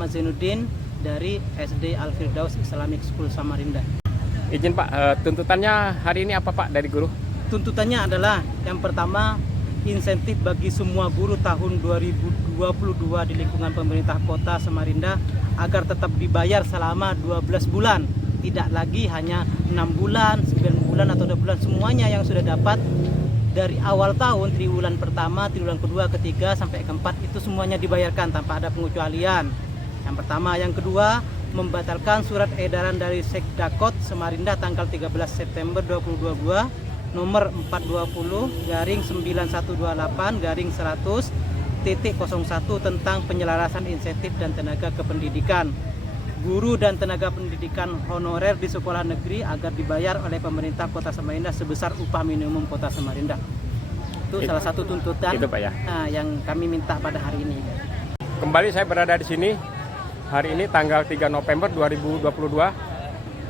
Muhammad Zainuddin dari SD Al-Firdaus Islamic School Samarinda. Izin Pak, tuntutannya hari ini apa Pak dari guru? Tuntutannya adalah yang pertama, insentif bagi semua guru tahun 2022 di lingkungan pemerintah kota Samarinda agar tetap dibayar selama 12 bulan. Tidak lagi hanya 6 bulan, 9 bulan atau 2 bulan, semuanya yang sudah dapat dari awal tahun, triwulan pertama, triwulan kedua, ketiga, sampai keempat, itu semuanya dibayarkan tanpa ada pengecualian. Yang pertama. Yang kedua, membatalkan surat edaran dari Sekdakot Samarinda tanggal 13 September 2022 nomor 420-9128-100.01 tentang penyelarasan insentif dan tenaga kependidikan guru dan tenaga pendidikan honorer di sekolah negeri agar dibayar oleh pemerintah Kota Samarinda sebesar upah minimum Kota Samarinda. Itu salah satu tuntutan itu, Pak, ya? Yang kami minta pada hari ini. Kembali saya berada di sini hari ini tanggal 3 November 2022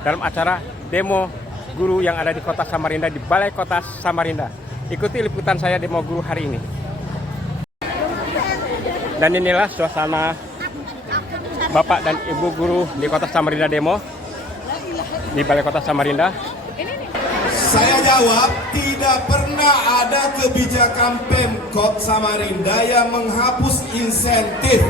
dalam acara demo guru yang ada di Kota Samarinda, di Balai Kota Samarinda. Ikuti liputan saya demo guru hari ini. Dan inilah suasana Bapak dan Ibu guru di Kota Samarinda demo di Balai Kota Samarinda. Saya jawab, tidak pernah ada kebijakan Pemkot Samarinda yang menghapus insentif.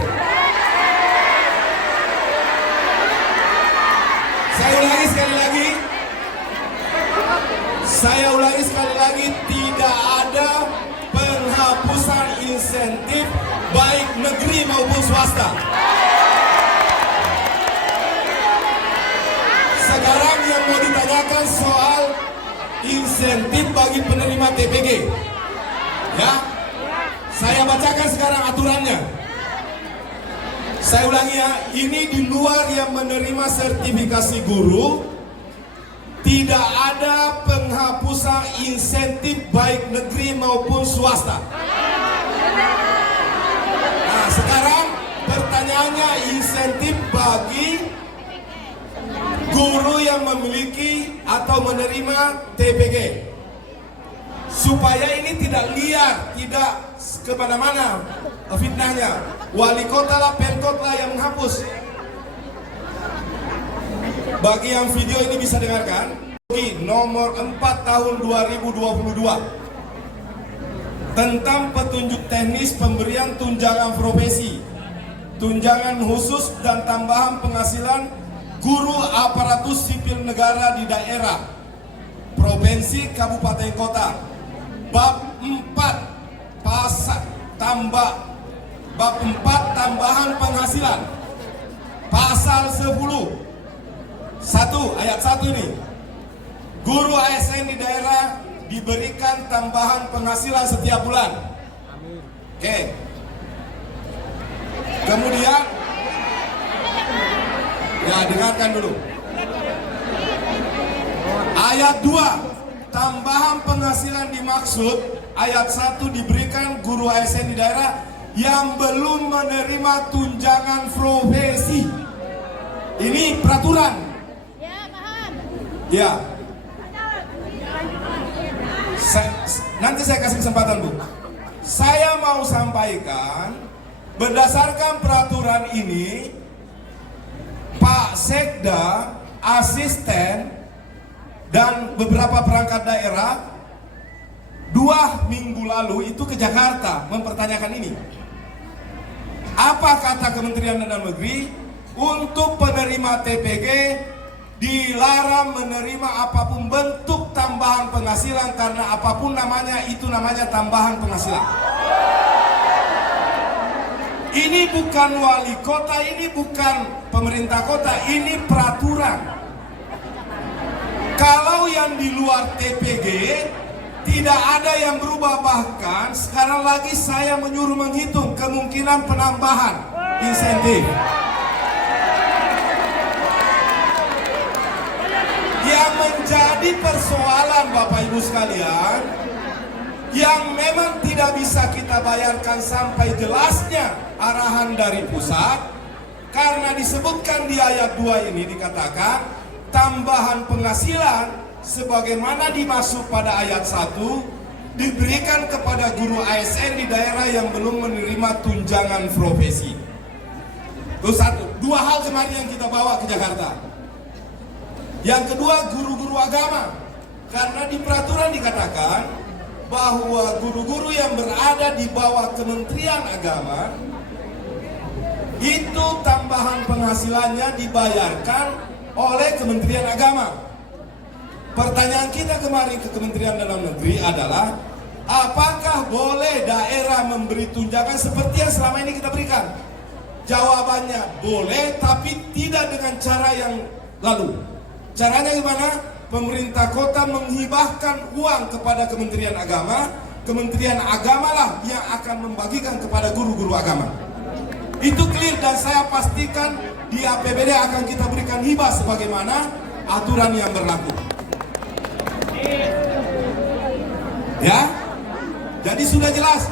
Saya ulangi sekali lagi, tidak ada penghapusan insentif baik negeri maupun swasta. Sekarang yang mau ditanyakan soal insentif bagi penerima TPG. Ya, saya bacakan sekarang aturannya. Saya ulangi ya, ini di luar yang menerima sertifikasi guru, tidak ada penghapusan insentif baik negeri maupun swasta. Nah, sekarang pertanyaannya, insentif bagi guru yang memiliki atau menerima TPG. Supaya ini tidak liar, tidak kemana-mana fitnahnya. Wali kota lah, Pemkot lah yang menghapus. Bagi yang video ini bisa dengarkan, nomor 4 tahun 2022 tentang petunjuk teknis pemberian tunjangan profesi, tunjangan khusus dan tambahan penghasilan guru aparatus sipil negara di daerah, provinsi, kabupaten, kota. Bab 4 Bab 4 tambahan penghasilan. Pasal 10 ayat 1 ini. Guru ASN di daerah diberikan tambahan penghasilan setiap bulan. Oke. Kemudian ya, dengarkan dulu. Ayat 2, tambahan penghasilan dimaksud ayat 1 diberikan guru ASN di daerah yang belum menerima tunjangan profesi. Ini peraturan. Ya, paham. Ya. Nanti saya kasih kesempatan, Bu. Saya mau sampaikan, berdasarkan peraturan ini, Pak Sekda, asisten, dan beberapa perangkat daerah 2 minggu lalu itu ke Jakarta mempertanyakan ini. Apa kata Kementerian Dalam Negeri? Untuk penerima TPG dilarang menerima apapun bentuk tambahan penghasilan, karena apapun namanya, itu namanya tambahan penghasilan. Ini bukan wali kota, ini bukan pemerintah kota, ini peraturan. Kalau yang di luar TPG tidak ada yang berubah, bahkan sekarang lagi saya menyuruh menghitung kemungkinan penambahan insentif. Yang menjadi persoalan Bapak Ibu sekalian, yang memang tidak bisa kita bayarkan sampai jelasnya arahan dari pusat, karena disebutkan di ayat 2 ini dikatakan tambahan penghasilan sebagaimana dimaksud pada ayat 1 diberikan kepada guru ASN di daerah yang belum menerima tunjangan profesi. Itu satu. Dua hal kemarin yang kita bawa ke Jakarta. Yang kedua, guru-guru agama. Karena di peraturan dikatakan bahwa guru-guru yang berada di bawah Kementerian Agama itu tambahan penghasilannya dibayarkan oleh Kementerian Agama. Pertanyaan kita kemarin ke Kementerian Dalam Negeri adalah, apakah boleh daerah memberi tunjangan seperti yang selama ini kita berikan? Jawabannya boleh, tapi tidak dengan cara yang lalu. Caranya gimana? Pemerintah kota menghibahkan uang kepada Kementerian Agama. Kementerian Agama lah yang akan membagikan kepada guru-guru agama. Itu clear, dan saya pastikan di APBD akan kita berikan hibah sebagaimana aturan yang berlaku. Ya, jadi sudah jelas.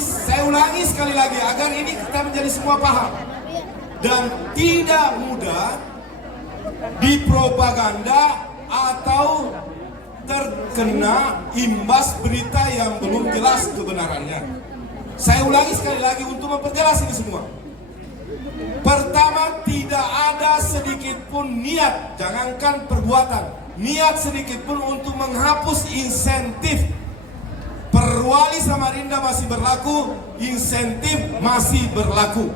Saya ulangi sekali lagi agar ini kita menjadi semua paham dan tidak mudah dipropaganda atau terkena imbas berita yang belum jelas kebenarannya. Saya ulangi sekali lagi untuk memperjelas ini semua. Pertama, tidak ada sedikit pun niat, jangankan perbuatan, niat sedikit pun untuk menghapus insentif. Perwali Samarinda masih berlaku, insentif masih berlaku.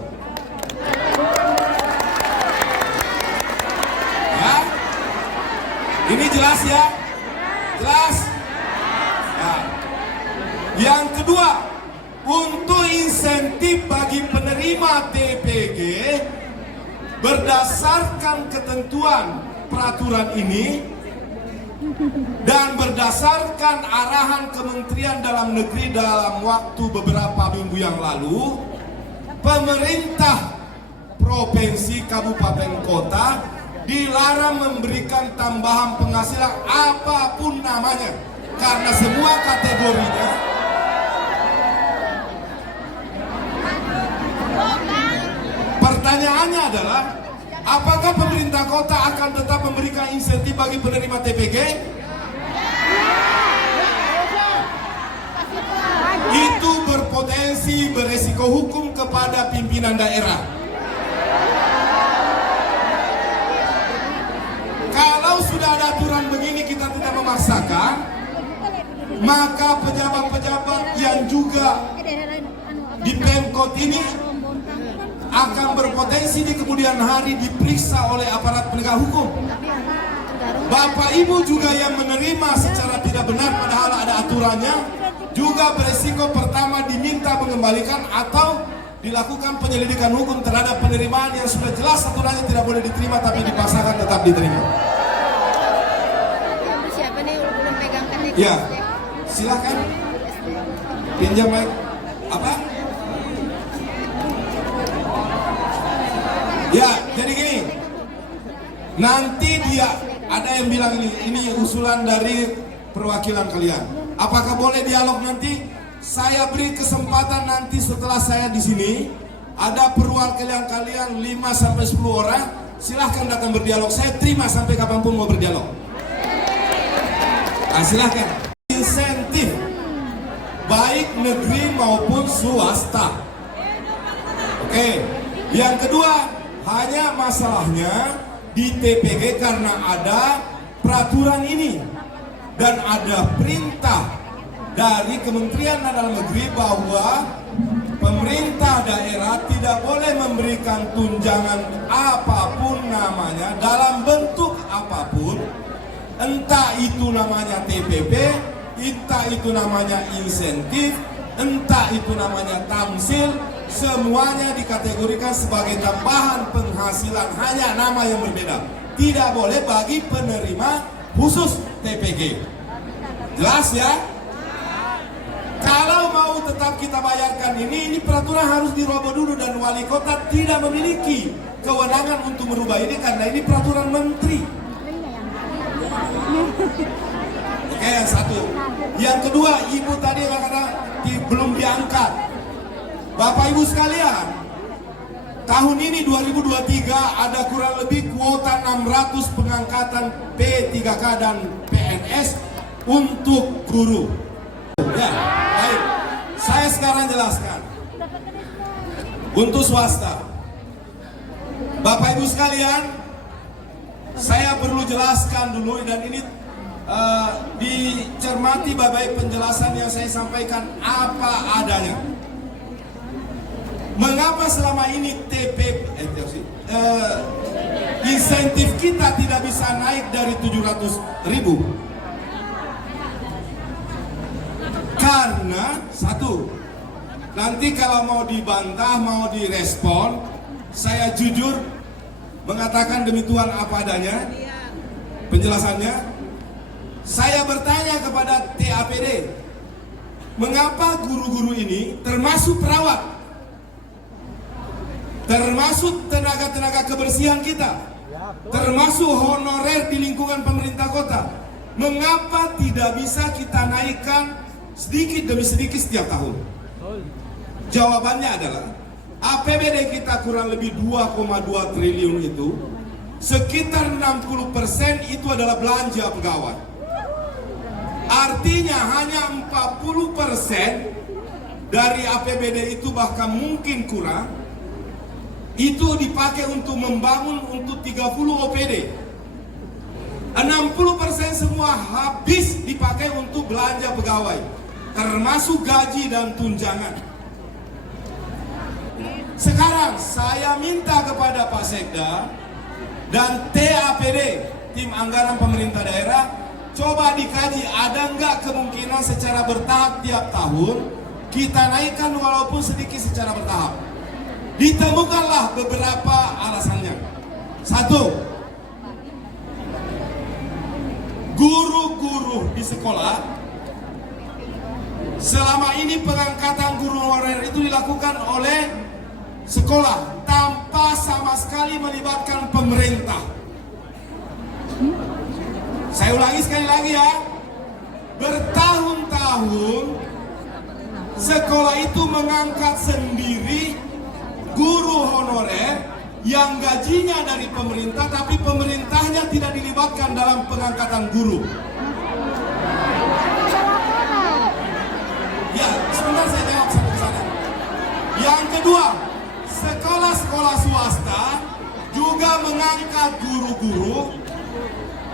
Ya, ini jelas ya, jelas. Ya. Yang kedua, untuk insentif bagi penerima TPG berdasarkan ketentuan peraturan ini dan berdasarkan arahan Kementerian Dalam Negeri dalam waktu beberapa minggu yang lalu, pemerintah provinsi, kabupaten, kota dilarang memberikan tambahan penghasilan apapun namanya, karena semua kategorinya pertanyaannya adalah, apakah pemerintah kota akan tetap memberikan insentif bagi penerima TPG? Itu berpotensi beresiko hukum kepada pimpinan daerah. Kalau sudah ada aturan begini kita tidak memaksakan, maka pejabat-pejabat yang juga di Pemkot ini akan berpotensi di kemudian hari diperiksa oleh aparat penegak hukum. Bapak Ibu juga yang menerima secara tidak benar padahal ada aturannya, juga beresiko pertama diminta mengembalikan atau dilakukan penyelidikan hukum terhadap penerimaan yang sudah jelas aturannya tidak boleh diterima tapi dipaksakan tetap diterima. Siapa nih belum pegangkan nih? Ya, silakan pinjam mic. Apa? Ya, jadi gini. Nanti dia ada yang bilang ini usulan dari perwakilan kalian. Apakah boleh dialog nanti? Saya beri kesempatan nanti setelah saya di sini ada perwakilan kalian 5 sampai 10 orang, silahkan datang berdialog. Saya terima sampai kapanpun mau berdialog. Nah, silahkan. Insentif baik negeri maupun swasta. Oke. Yang kedua, hanya masalahnya di TPG karena ada peraturan ini dan ada perintah dari Kementerian Dalam Negeri bahwa pemerintah daerah tidak boleh memberikan tunjangan apapun namanya dalam bentuk apapun, entah itu namanya TPP, entah itu namanya insentif, entah itu namanya tamsil, semuanya dikategorikan sebagai tambahan penghasilan, hanya nama yang berbeda. Tidak boleh bagi penerima khusus TPG. Jelas ya? Kalau mau tetap kita bayarkan ini peraturan harus dirubah dulu dan wali kota tidak memiliki kewenangan untuk merubah ini karena ini peraturan menteri. Oke, yang satu. Yang kedua, ibu tadi kata belum diangkat. Bapak Ibu sekalian, tahun ini 2023 ada kurang lebih kuota 600 pengangkatan P3K dan PNS untuk guru. Ya, baik. Saya sekarang jelaskan. Untuk swasta, Bapak Ibu sekalian, saya perlu jelaskan dulu dan ini dicermati baik-baik penjelasan yang saya sampaikan apa adanya. Mengapa selama ini insentif kita tidak bisa naik dari 700.000? Karena satu, nanti kalau mau dibantah, mau direspon, saya jujur mengatakan demi Tuhan apa adanya. Penjelasannya, saya bertanya kepada TAPD, mengapa guru-guru ini termasuk perawat, termasuk tenaga-tenaga kebersihan kita, termasuk honorer di lingkungan pemerintah kota, mengapa tidak bisa kita naikkan sedikit demi sedikit setiap tahun? Jawabannya adalah APBD kita kurang lebih 2,2 triliun itu, sekitar 60% itu adalah belanja pegawai. Artinya hanya 40% dari APBD itu, bahkan mungkin kurang, itu dipakai untuk membangun untuk 30 OPD. 60% semua habis dipakai untuk belanja pegawai, termasuk gaji dan tunjangan. Sekarang saya minta kepada Pak Sekda dan TAPD, tim anggaran pemerintah daerah, coba dikaji ada nggak kemungkinan secara bertahap tiap tahun kita naikkan walaupun sedikit secara bertahap. Ditemukanlah beberapa alasannya. Satu, guru-guru di sekolah selama ini pengangkatan guru honorer itu dilakukan oleh sekolah tanpa sama sekali melibatkan pemerintah. Saya ulangi sekali lagi ya, bertahun-tahun sekolah itu mengangkat sendiri guru honorer yang gajinya dari pemerintah, tapi pemerintahnya tidak dilibatkan dalam pengangkatan guru. Ya, sebentar saya jawab sampai ke sana. Yang kedua, sekolah-sekolah swasta juga mengangkat guru-guru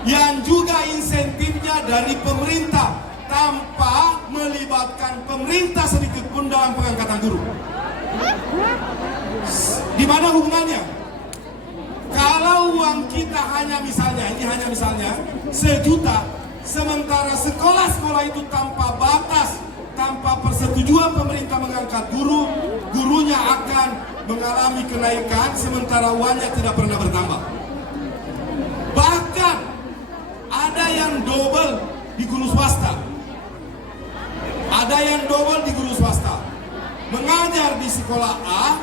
yang juga insentifnya dari pemerintah tanpa melibatkan pemerintah sedikit pun dalam pengangkatan guru. Di mana hubungannya? Kalau uang kita hanya misalnya, ini hanya misalnya 1 juta, sementara sekolah-sekolah itu tanpa batas, tanpa persetujuan pemerintah mengangkat guru, gurunya akan mengalami kenaikan, sementara uangnya tidak pernah bertambah. Bahkan ada yang double di guru swasta, ada yang double di guru swasta, mengajar di sekolah A,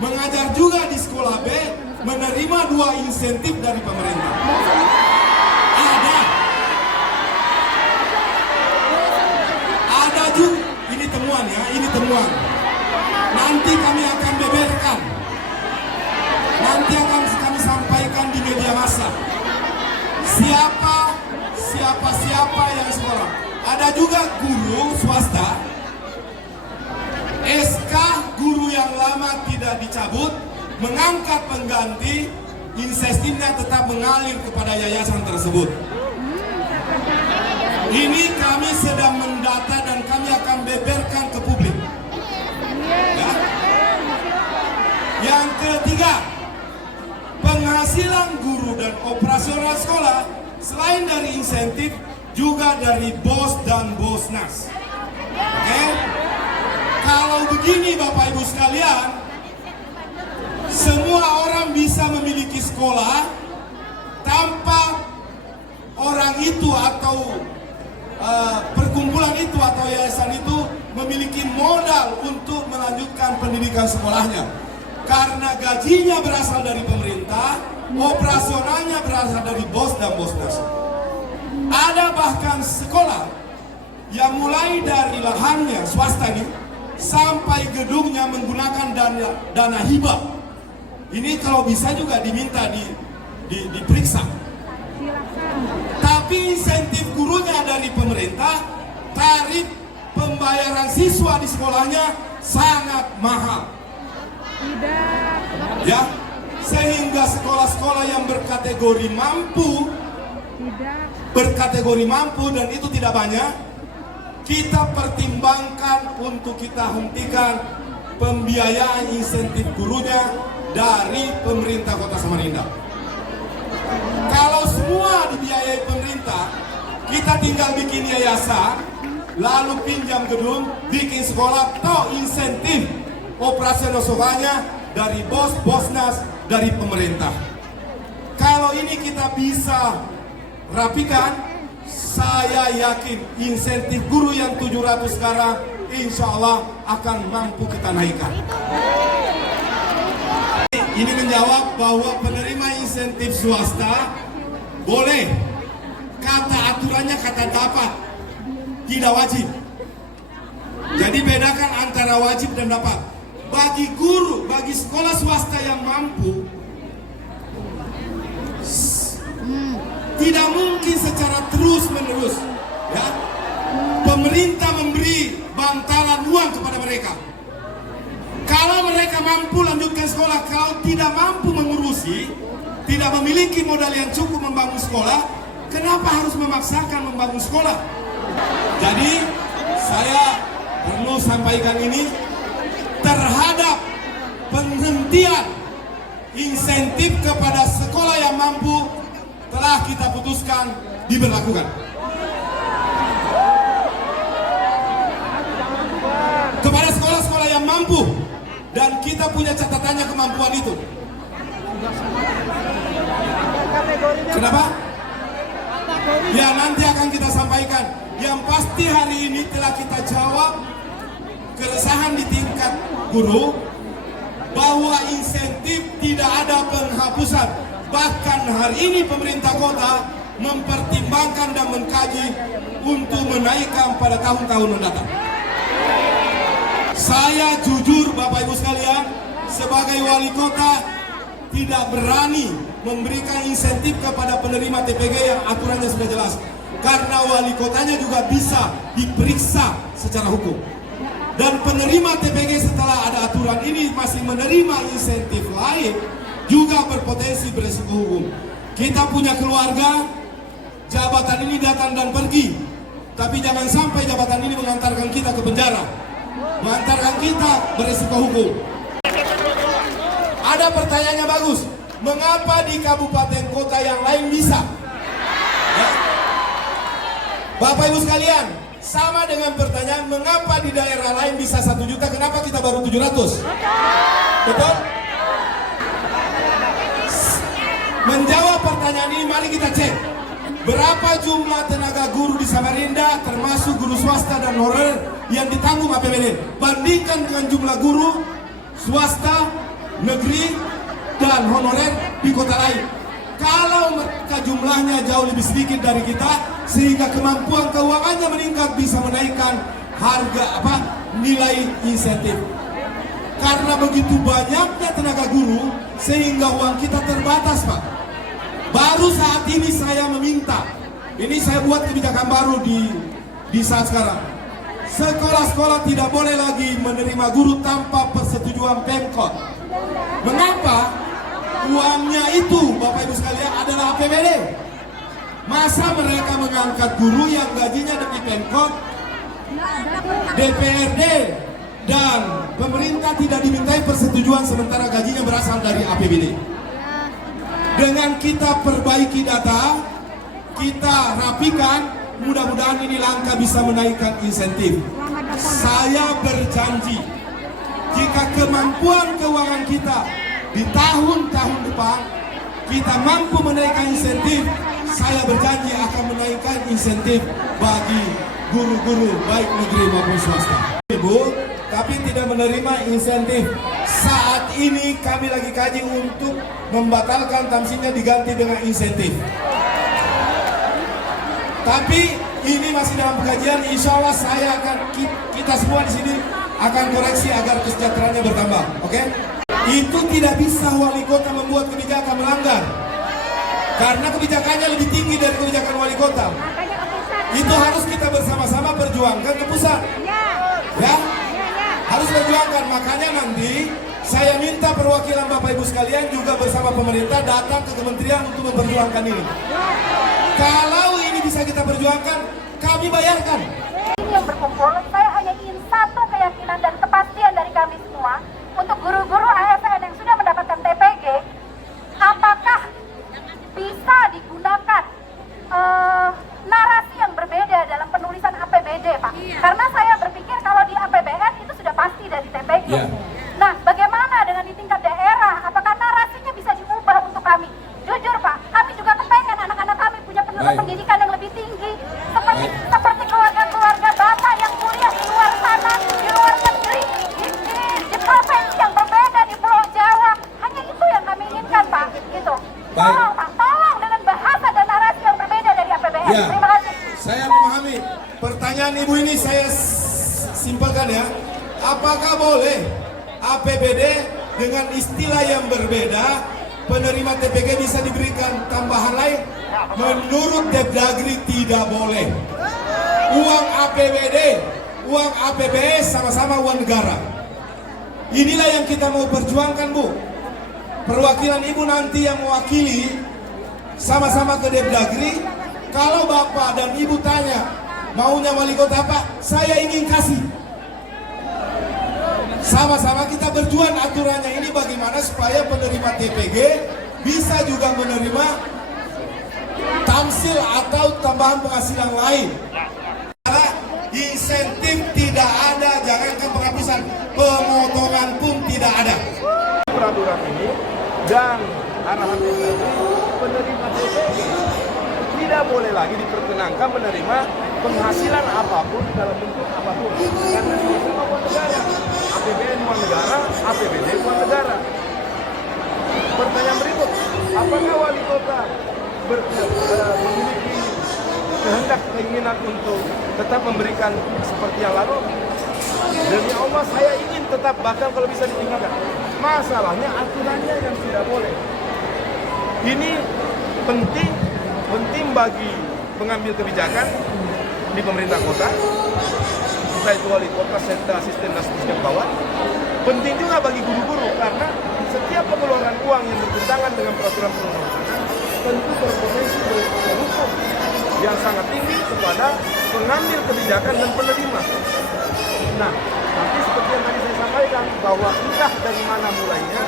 mengajar juga di sekolah B, menerima 2 insentif dari pemerintah. Ada juga, ini temuan ya, ini temuan. Nanti kami akan beberkan, nanti akan kami sampaikan di media massa. Siapa yang sekolah. Ada juga guru swasta, SK guru yang lama tidak dicabut, mengangkat pengganti, insentifnya tetap mengalir kepada yayasan tersebut. Ini kami sedang mendata dan kami akan beberkan ke publik. Ya. Yang ketiga, penghasilan guru dan operasional sekolah selain dari insentif juga dari BOS dan BOSNAS. Oke? Kalau begini Bapak Ibu sekalian, semua orang bisa memiliki sekolah tanpa orang itu atau perkumpulan itu atau yayasan itu memiliki modal untuk melanjutkan pendidikan sekolahnya. Karena gajinya berasal dari pemerintah, operasionalnya berasal dari BOS dan BOSNAS. Ada bahkan sekolah yang mulai dari lahannya swasta ini sampai gedungnya menggunakan dana hibah. Ini kalau bisa juga diminta diperiksa. Tapi insentif gurunya dari pemerintah, tarif pembayaran siswa di sekolahnya sangat mahal. Ya, sehingga sekolah-sekolah yang berkategori mampu dan itu tidak banyak, kita pertimbangkan untuk kita hentikan pembiayaan insentif gurunya dari pemerintah Kota Samarinda. Kalau semua dibiayai pemerintah, kita tinggal bikin yayasan, lalu pinjam gedung, bikin sekolah, toh insentif operasional semuanya dari bosnas, dari pemerintah. Kalau ini kita bisa rapikan, saya yakin insentif guru yang 700 sekarang insya Allah akan mampu kita naikkan. Ini menjawab bahwa penerima insentif swasta boleh, kata aturannya kata dapat, tidak wajib. Jadi bedakan antara wajib dan dapat. Bagi guru, bagi sekolah swasta yang mampu, tidak mungkin secara terus menerus, ya, pemerintah memberi bantalan uang kepada mereka. Kalau mereka mampu lanjutkan sekolah, kalau tidak mampu mengurusi, tidak memiliki modal yang cukup membangun sekolah, kenapa harus memaksakan membangun sekolah? Jadi saya perlu sampaikan ini terhadap penghentian insentif kepada sekolah yang mampu telah kita putuskan diberlakukan. Kepada sekolah-sekolah yang mampu, dan kita punya catatannya kemampuan itu. Kenapa? Ya nanti akan kita sampaikan. Yang pasti hari ini telah kita jawab keresahan di tingkat guru bahwa insentif tidak ada penghapusan. Bahkan hari ini pemerintah kota mempertimbangkan dan mengkaji untuk menaikkan pada tahun-tahun mendatang. Saya jujur Bapak Ibu sekalian, sebagai wali kota tidak berani memberikan insentif kepada penerima TPG yang aturannya sudah jelas. Karena wali kotanya juga bisa diperiksa secara hukum. Dan penerima TPG setelah ada aturan ini masih menerima insentif lain, juga berpotensi beresiko hukum. Kita punya keluarga, jabatan ini datang dan pergi, tapi jangan sampai jabatan ini mengantarkan kita ke penjara, mengantarkan kita beresiko hukum. Ada pertanyaannya bagus, mengapa di kabupaten kota yang lain bisa? Ya. Bapak Ibu sekalian, sama dengan pertanyaan mengapa di daerah lain bisa 1 juta, kenapa kita baru 700? Betul? Menjawab pertanyaan ini, mari kita cek berapa jumlah tenaga guru di Samarinda termasuk guru swasta dan honorer yang ditanggung APBD. Bandingkan dengan jumlah guru swasta, negeri, dan honorer di kota lain. Kalau mereka jumlahnya jauh lebih sedikit dari kita, sehingga kemampuan keuangannya meningkat, bisa menaikkan harga nilai insentif. Karena begitu banyaknya tenaga guru, sehingga uang kita terbatas, Pak. Baru saat ini saya meminta, ini saya buat kebijakan baru di saat sekarang. Sekolah-sekolah tidak boleh lagi menerima guru tanpa persetujuan Pemkot. Mengapa? Uangnya itu, Bapak Ibu sekalian, adalah APBD. Masa mereka mengangkat guru yang gajinya dari Pemkot, DPRD, dan pemerintah tidak dimintai persetujuan sementara gajinya berasal dari APBD. Dengan kita perbaiki data, kita rapikan, mudah-mudahan ini langkah bisa menaikkan insentif. Saya berjanji, jika kemampuan keuangan kita di tahun-tahun depan kita mampu menaikkan insentif, saya berjanji akan menaikkan insentif bagi guru-guru baik negeri maupun swasta. Ibu, tapi tidak menerima insentif. Saat ini kami lagi kaji untuk membatalkan tamsinya diganti dengan insentif. Tapi ini masih dalam pengajian. Insya Allah saya akan, kita semua di sini akan koreksi agar kesejahteraannya bertambah. Oke? Itu tidak bisa wali kota membuat kebijakan melanggar. Karena kebijakannya lebih tinggi dari kebijakan wali kota. Itu harus kita bersama-sama perjuangkan ke pusat. Ya? Harus perjuangkan. Makanya nanti saya minta perwakilan Bapak Ibu sekalian juga bersama pemerintah datang ke kementerian untuk memperjuangkan ini. Kalau ini bisa kita perjuangkan, kami bayarkan. Ini yang berkumpul, saya hanya ingin satu keyakinan dan kepastian dari kami semua untuk guru-guru ASN yang sudah mendapatkan TPG, apakah bisa digunakan narasi yang berbeda dalam penulisan APBD, Pak? Karena saya berpikir kalau di APBN itu sudah pasti dari TPG. Nah, bagaimana dengan di tingkat daerah? Apakah narasinya bisa diubah untuk kami? Jujur, Pak, kami juga kepengen anak-anak kami punya pendidikan yang lebih tinggi, seperti keluarga-keluarga Bapak yang kuliah di luar sana, di luar negeri, di provinsi yang berbeda, di Pulau Jawa. Hanya itu yang kami inginkan, Pak. Gitu. Tolong, Pak, tolong dengan bahasa dan narasi yang berbeda dari APBN. Ya, Terima kasih. saya memahami. Pertanyaan Ibu ini saya simpelkan ya. Apakah boleh APBD dengan istilah yang berbeda, penerima TPG bisa diberikan tambahan lain? Menurut Depdagri tidak boleh. Uang APBD, uang APBS sama-sama uang negara. Inilah yang kita mau perjuangkan, Bu. Perwakilan Ibu nanti yang mewakili sama-sama ke Depdagri. Kalau Bapak dan Ibu tanya maunya wali kota apa, saya ingin kasih. Sama-sama kita berjuang aturannya ini bagaimana supaya penerima TPG bisa juga menerima tamsil atau tambahan penghasilan lain. Karena insentif tidak ada, jangankan penghapusan, pemotongan pun tidak ada. Peraturan ini dan arahan Depdagri, penerima TPG tidak boleh lagi diperkenankan menerima penghasilan apapun dalam bentuk apapun, karena semua uang negara. APBN uang negara, APBD uang negara. Pertanyaan berikut, apakah wali kota memiliki kehendak keinginan untuk tetap memberikan seperti yang lalu? Demi Allah saya ingin tetap, bahkan kalau bisa ditingkatkan. Masalahnya aturannya yang tidak boleh. Ini penting bagi pengambil kebijakan di pemerintah kota, entah itu wali kota, sekda, asisten dan seterusnya ke bawah. Penting juga bagi guru-guru karena setiap pengeluaran uang yang bertentangan dengan peraturan perundang-undangan tentu berpotensi berisiko hukum yang sangat tinggi kepada pengambil kebijakan dan penerima. Nah, tapi seperti yang tadi saya sampaikan bahwa entah dari mana mulainya,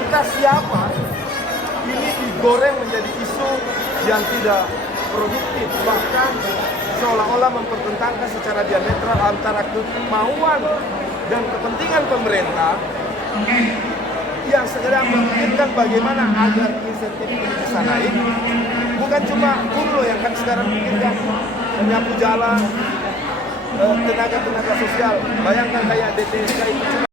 entah siapa, ini digoreng menjadi isu yang tidak produktif, bahkan seolah-olah mempertentangkan secara diametral antara kemauan dan kepentingan pemerintah yang segera memikirkan bagaimana agar insentif ini bisa naik. Bukan cuma guru yang kan sekarang pikirkan menyapu jalan, tenaga-tenaga sosial. Bayangkan kayak DTSK itu cuma